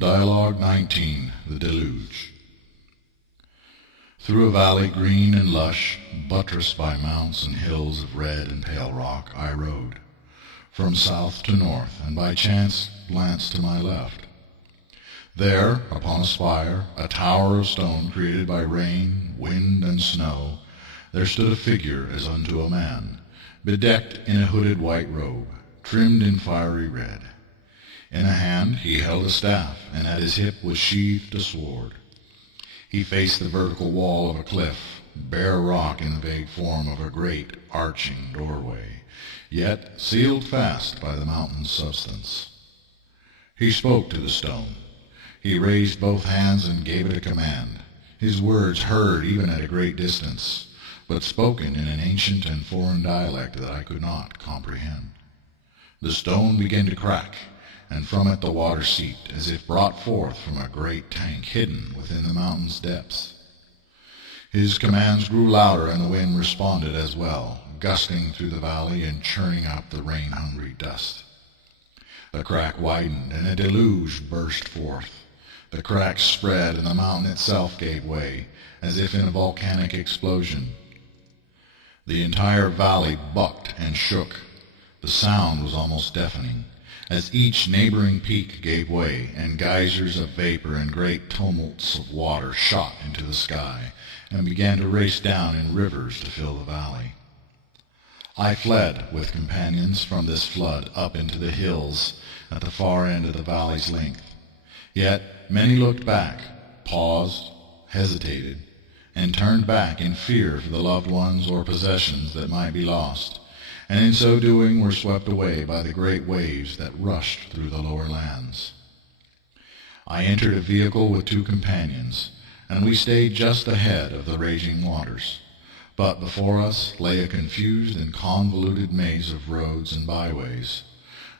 Dialogue 19, The Deluge. Through a valley green and lush, buttressed by mounts and hills of red and pale rock, I rode, from south to north, and by chance glanced to my left. There, upon a spire, a tower of stone created by rain, wind, and snow, there stood a figure as unto a man, bedecked in a hooded white robe, trimmed in fiery red. In a hand he held a staff, and at his hip was sheathed a sword. He faced the vertical wall of a cliff, bare rock in the vague form of a great arching doorway, yet sealed fast by the mountain's substance. He spoke to the stone. He raised both hands and gave it a command, his words heard even at a great distance, but spoken in an ancient and foreign dialect that I could not comprehend. The stone began to crack, and from it the water seeped, as if brought forth from a great tank hidden within the mountain's depths. His commands grew louder, and the wind responded as well, gusting through the valley and churning up the rain-hungry dust. The crack widened, and a deluge burst forth. The crack spread, and the mountain itself gave way, as if in a volcanic explosion. The entire valley bucked and shook. The sound was almost deafening, as each neighboring peak gave way, and geysers of vapor and great tumults of water shot into the sky, and began to race down in rivers to fill the valley. I fled with companions from this flood up into the hills at the far end of the valley's length. Yet many looked back, paused, hesitated, and turned back in fear for the loved ones or possessions that might be lost, and in so doing were swept away by the great waves that rushed through the lower lands. I entered a vehicle with two companions, and we stayed just ahead of the raging waters. But before us lay a confused and convoluted maze of roads and byways.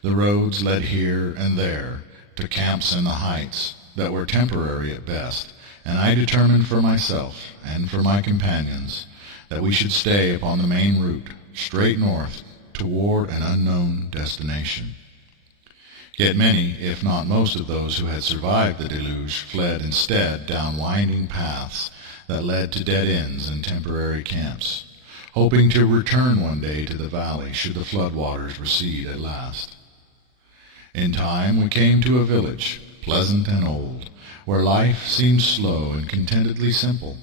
The roads led here and there to camps in the heights that were temporary at best, and I determined for myself and for my companions that we should stay upon the main route, straight north, toward an unknown destination. Yet many, if not most of those who had survived the deluge, fled instead down winding paths that led to dead ends and temporary camps, hoping to return one day to the valley should the floodwaters recede at last. In time we came to a village, pleasant and old, where life seemed slow and contentedly simple.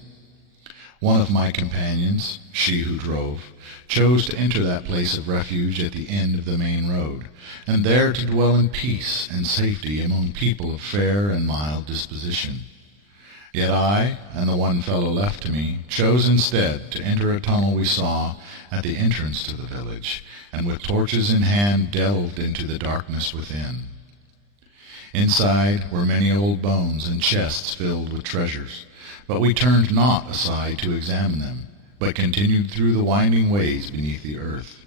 One of my companions, she who drove, chose to enter that place of refuge at the end of the main road, and there to dwell in peace and safety among people of fair and mild disposition. Yet I, and the one fellow left to me, chose instead to enter a tunnel we saw at the entrance to the village, and with torches in hand delved into the darkness within. Inside were many old bones and chests filled with treasures, but we turned not aside to examine them, but continued through the winding ways beneath the earth.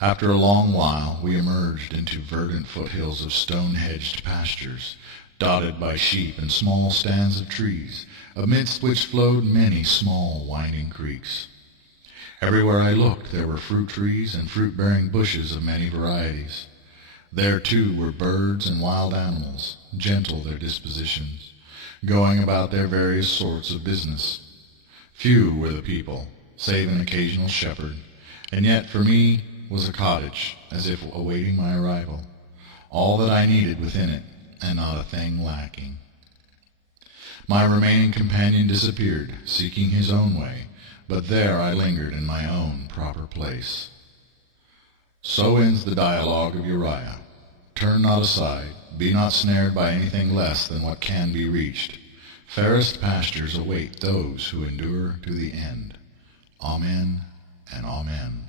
After a long while we emerged into verdant foothills of stone-hedged pastures, dotted by sheep and small stands of trees, amidst which flowed many small winding creeks. Everywhere I looked there were fruit trees and fruit-bearing bushes of many varieties. There, too, were birds and wild animals, gentle their dispositions, going about their various sorts of business. Few were the people, save an occasional shepherd, and yet for me was a cottage, as if awaiting my arrival, all that I needed within it, and not a thing lacking. My remaining companion disappeared, seeking his own way, but there I lingered in my own proper place. So ends the dialogue of Uriah. Turn not aside, be not snared by anything less than what can be reached. Fairest pastures await those who endure to the end. Amen and amen.